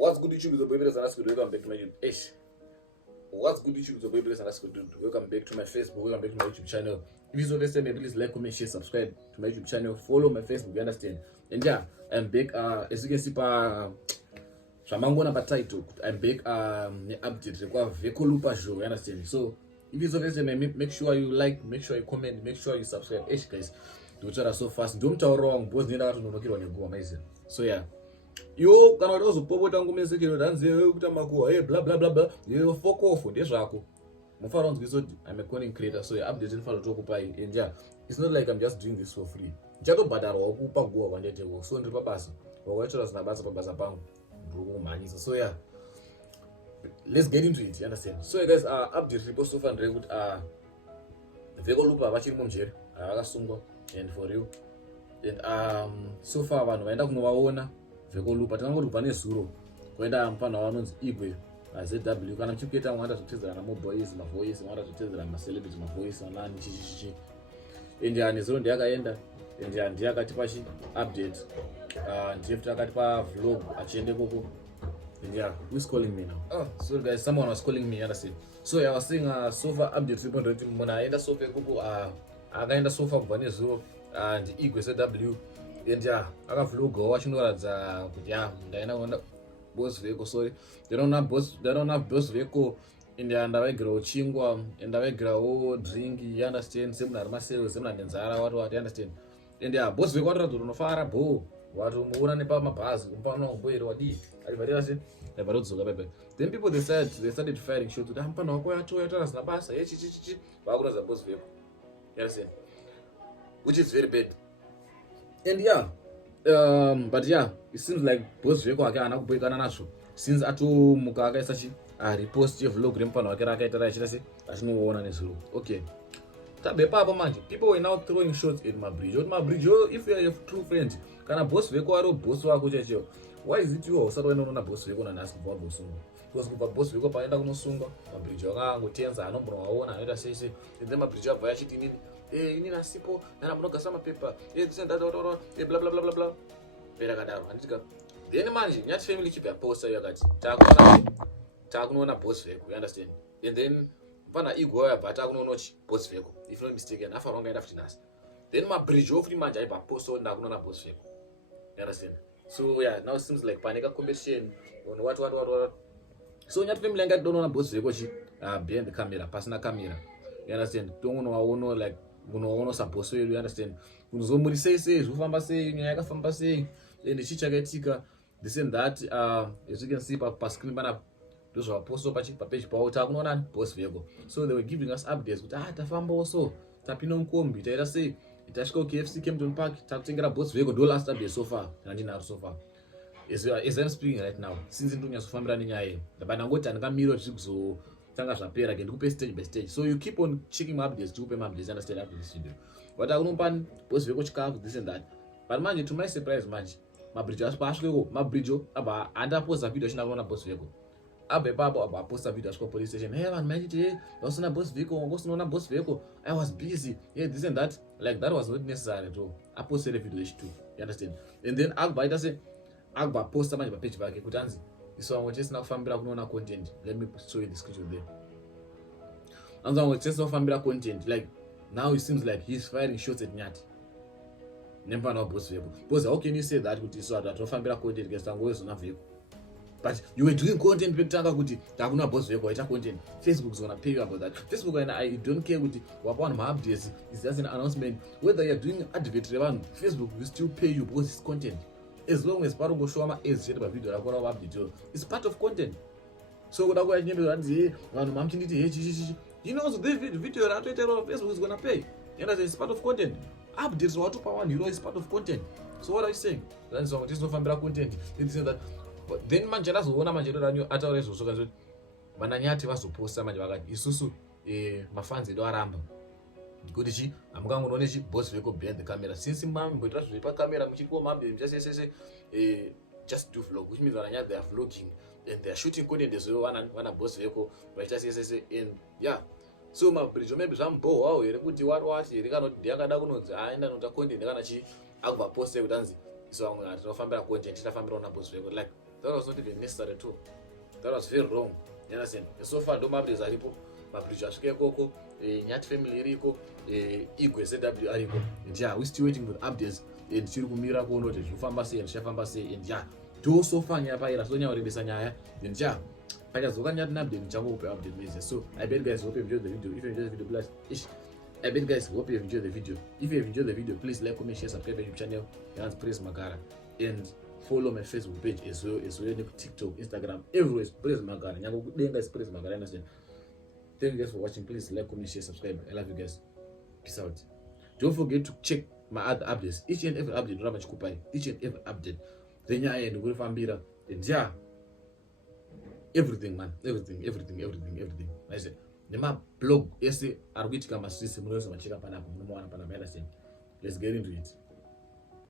What's good YouTube? The baby and ask welcome back to my YouTube. What's good YouTube? The baby and ask welcome back to my Facebook. Welcome back to my YouTube channel. If it's the first time, please like, comment, share, subscribe to my YouTube channel. Follow my Facebook. You understand? And yeah, I'm back. As you can see, title. I'm back. Update. Vecco Lupa show. You understand? So if it's the first time, make sure you like, make sure you comment, make sure you subscribe. Guys, do it so fast. Don't tell wrong. Both need to know on your go amazing. So yeah. Yo kana uzopopota ngumezekero danze kuti makuwa blah blah blah blah yo fuck off ndezvako mufara unzwiso I'm a content creator, so update inofana tokupai and yeah, it's not like I'm just doing this for free. Chatobhadharwa kupa guwa kwandete wo, so ndiri pabasa wakaitora zina basa pabasa pangu ndiri kumhanyisa. So yeah, let's get into it, you understand? So guys, update ripo so far ndiri kuti Vecco Lupa vachiri mumjeri vakasungwa and for real, and so far vanhu vaenda kunovaona Vecco Lupa takangoti kubva nezuro kuenda mufana vanonzi igwe ZW kana mchikuita mwanda zotedzera na moboys mavoice mwanda zotedzera ma celebrity mavoice nani chichichi and nezuro ndiyakaenda and ndiyakatipa chi update ndiyefta akatipa vlog achiende koko and yeah, who's calling me now? So guys, someone was calling me, you understand? So yeah, I was saying so far update report rate mona aenda so far koko akaenda so far kubva nezuro and igwe ZW and yeah, akavloga wachinoratidza kuti ndaenda kuona boss Vecco. Sorry, they don't have boss Vecco, and ndavaigirawo chingwa and ndavaigirawo drink, you understand? Semuna rimasero semuna nenzara what you understand? And yeah, boss Vecco watoratidza kuti unofara bo watomuona nepamabhazi umfana umboyeri wadi alivharira se ndavarodzoka bye. Then people they started firing shots kuti mfana wako yatoya zina basa yechichichi vakuratidza boss Vecco, you understand? Which is very bad. And yeah, but yeah, it seems like boss Vecco akaana kuboekana nazvo since atomuka akaisa chi repost vlog remufana wake rakaita achita se achinoona nezuro. Okay, tabe papo manje people were now throwing shots at Mabrijo. If you are a true friend kana boss Vecco ari boss wako chacho, why is it you usati waenda kunoona boss Vecco nanasi kubva kunosungwa? Because kubva boss Vecco paenda kunosungwa Mabrijo akangotenza anombonawaona anoita sese, and then Mabrijo abva achiti nini ini nasipo nana munogasa mapepa bla bla bla bla bla pera kadaro handitika. Then manje Nyathi Family chibva posta yakati takunoona boss Vecco, you understand? And then pana igwe yabva takunoona boss Vecco, if not mistaken afa ronga enda futi nasi. Then Mabrijo futi manje aibva posta ndakunoona boss Vecco, you understand? So yeah, now it seems like panika competition on what. So Nyathi Family ngati donoona boss Vecco chi behind the camera, pasina camera, you understand? Tongono like unoona saboso yedu, you understand? Unozomuri sei zvofamba sei nyaya yakafamba sei and chichakaitika this and that. As you can see pa screen pana ndozvaposto page pawo takunoona boss Vecco. So they were giving us updates kuti tafamba so tapinda mukombi taita sei tasvika KFC Kempton Park takutengera boss Vecco. Do last update so far ndinaro so far as I'm speaking right now, since ndonyazofambira nenyaya iyi ndabana ngoti andikamira kuti kuzotanga zvapera ke ndikupe stage by stage. So you keep on checking my updates, ndikupe my updates, understand, after this video but akunopa boss Vecco chikafu this and that. But manje to my surprise manje Mabrijo asviko Mabrijo aba andaposta video achina kuona boss Vecco abve papo aba posta video asvika police station. Hey vanhu maiti wasina boss Vecco, ngosinoona boss Vecco, I was busy, yeah, this and that. Like that was not necessary at all. I posted a video too, you understand? And then akbaita se akba posta manje page pake kuti anzi iso wangu chesina kufambira kunoona content. Let me show you the screenshot there. Anzi wangu chesina kufambira content, like now it seems like he's firing shots at Nyathi nempana boss Vecco. Because how can you say that kuti so atofambira content ngestangoezona Vecco? But you were doing content pekutanga kuti takuna boss Vecco waita content. Facebook is gonna pay you about that. Facebook, and I don't care kuti wapa on my updates, it's just an announcement. Whether you're doing advert revan, Facebook will still pay you because it's content. As long as paro show ma as share video rakora update, it's part of content. So kuda kwa nyimbo ranzi vanhu mamchinditi hechi you know, so the video ratoita on Facebook is gonna pay. You know, it's part of content. Updates what to power €1 is part of content. So what are you saying? That's wrong. Just no family content. It's that. But then manje lazoona manje ranyo ataure zvosoka kuti vana Nyathi vazoposta manje vakati isusu mafans edu aramba kuti chi amungangoone chi boss Vecco behind the camera since mamboita zviri pa camera muchitiko mambe mchasese just do vlog, which means vana Nyathi they are vlogging and they are shooting content as well. Vana boss Vecco vaita sese and yeah. So Mabrijo maybe zvambo wawo here kuti wati here kana kuti ndiyakada kunonzi aenda nota content kana chi akubva posta kuti anzi so vanhu tinofambira content tinofambira na boss Vecco. Like That was not even necessary at all. That was very wrong. You understand? So far, don't Mabrijo aripo, Mabrijo asvike koko, Nyathi Family iriko, Igwe ZW ariko. And yeah, we still waiting for updates. And tiri kumira kuona kuti zvifamba sei, zvichafamba sei. And yeah, do so far nyapaira so nyawarebesa nyaya. And yeah, pachazoka nyati update nichangokupe update meze. So I bet guys hope you enjoyed the video. If you enjoyed the video, please I bet guys hope you have enjoyed the video. If you have enjoyed the video, please like, comment, share, subscribe to my YouTube channel. And praise Magara. And follow my Facebook page as well as TikTok, Instagram, everywhere. Praise Magara. Guys, praise Magara. Understand? Thank you guys for watching. Please like, comment, share, subscribe. I love you guys. Peace out. Don't forget to check my other updates. Each and every update. Each and every update. Then yeah, and go Fambira. And yeah, everything, man. Everything. I said. Nema blog ese arguitika masisi mwezo machika panapo. Let's get into it.